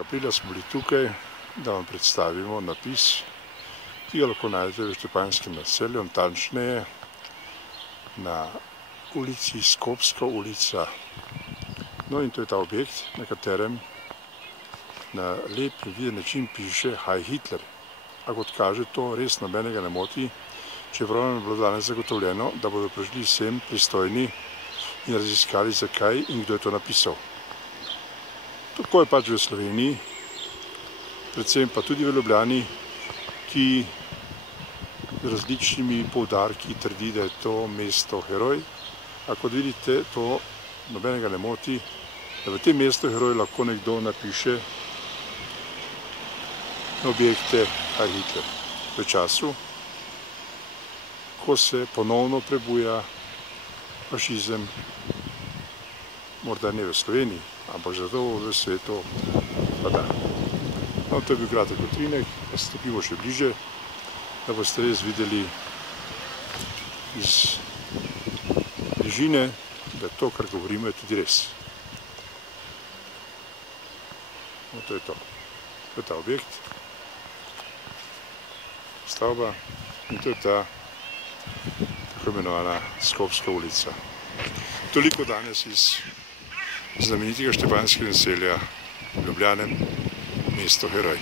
Aprila smo bili tukaj, da vam predstavimo napis, ki ga lahko najdete v Štepanjskem naselju, natančneje na ulici Skopska ulica. No in to je ta objekt, na katerem na lep viden način piše Heil Hitler. A kot kaže, to res nobenega ne moti, čeprav nam je bilo danes zagotovljeno, da bodo prišli sem pristojni in raziskali, zakaj in kdo je to napisal. Tako je pač v Sloveniji, predvsem pa tudi v Ljubljani, ki z različnimi poudarki trdi, da je to mesto heroj. A kot vidite, to nobenega ne moti, da v tem mestu heroj lahko nekdo napiše objekte Heil Hitler. V času, ko se ponovno prebuja fašizem, morda ne v Sloveniji, ampak zato v svetu pa da. No, to je bil kratek utrinek, da stopimo še bliže, da boste res videli iz bližine, da to, kar govorimo, je tudi res. No, to je to. To je ta objekt, stavba in to je ta tako imenovana Skopska ulica. Toliko danes iz znamenitega štepanjskega naselja Ljubljane, mesto heroj.